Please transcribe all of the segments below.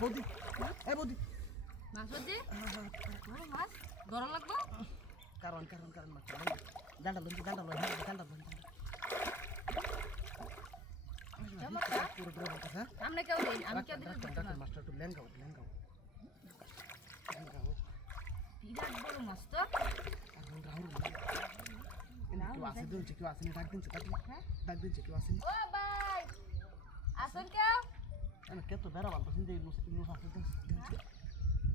বৌদি এ বৌদি মাছ হচ্ছে মাছ গরম লাগবো কারণ মাছ ডান্ডা লঞ্চি ডান্ডা পুরো পুরো হ্যাঁ সামনে কেউ নেই আমি কেউ দিতে পারবো না মাছটা একটু লেঙ্গাও বিরাট বড় মাছ তো কেউ আসে দিনছে কেউ আসেনি ডাক দিনছে হ্যাঁ ডাক দিনছে কেউ আসেনি ও ভাই আসুন কেউ আমি কে তো বেড়াবাল পছন্দ এই লুস আসে দিনছে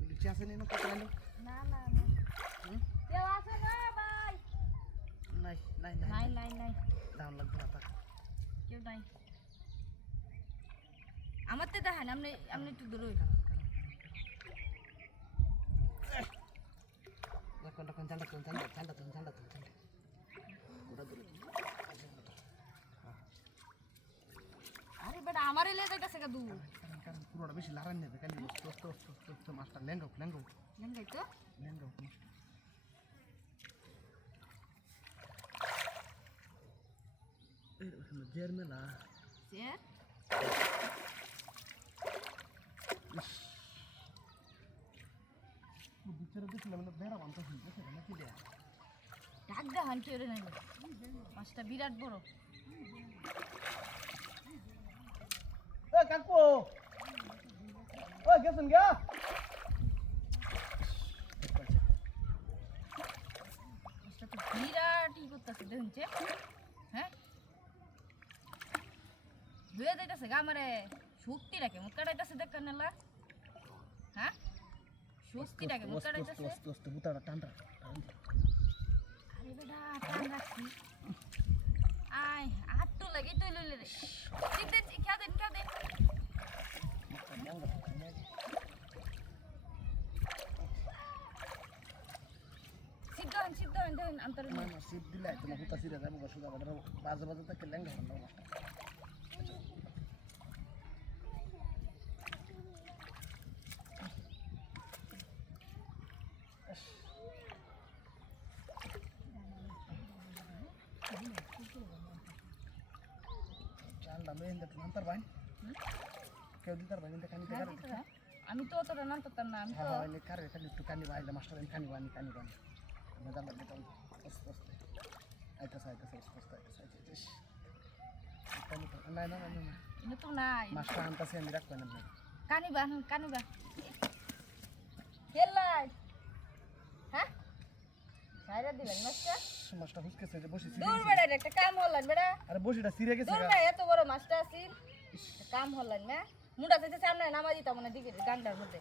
লুচি আসেনি না কত গেল না কেউ আসে না ভাই নাই দাম লাগবে না তার কেউ নাই আমার তো দেখেন আপনি একটু দূরে কোন ঠান্ডা ওটা দূরে আরে বেটা আমারে লে যাইতাছে কা দু কারণ পুরোটা বেশি লারান নেবে খালি তো মাছটা লেঙ্গাও লেঙ্গাই তো মাছটা এরকম জের মেলা স্যার বিচারে দেখলাম না বেড়া বানতে শুনছে নাকি দেয়া ডাক দেখান কেউ রে নাই মাছটা বিরাট বড় এ কাকু ও গেছেন গা মাছটা তো বিরাট করতেছে দেখুনছে হ্যাঁ ধুয়ে যাইতেছে গা আমারে শক্তি রাখে মুখ কাটাইতেছে দেখ কান্নালা হ্যাঁ শক্তি রাখে মুখ কাটাইতেছে বুতাটা টান্ডা আরে বেটা টান রাখছি আয় আটটু লাগে তুই লইলে রে ঠিক দেন খেয়া দেন সিদ্ধ দেন আন্তর না সিপ দিলে তোমার হুতা সিরে যাবো বা সুদা বাজার বাজে তাকে লেঙ্গা হলো মাছটা চালটা লইন দে নান্তার ভাই কেউ দিতার ভাই কিন্তু কানি কারে আমি তো অতটা নামতাম না আমি তো হ্যাঁ এলে কারে খালি একটু কানি ভাইলে মাস্টার কানি বানি মজা লাগবে তো আস্তে আইতাছে না এটা তো নাই মাস্টার আনতাছে আমি রাখবো না কানিবা খেলাই হ্যাঁ সাইরা দিলেন মাছটা হুসকেছে যে বসে দূর বেড়া একটা কাম হলান বেড়া আরে বসিটা সিরে গেছে দূর বেড়া এত বড় মাছটা আছিল কাম হলান না মুন্ডা যেতে সামনে নামা দিতাম না দিকে গান্ডার মধ্যে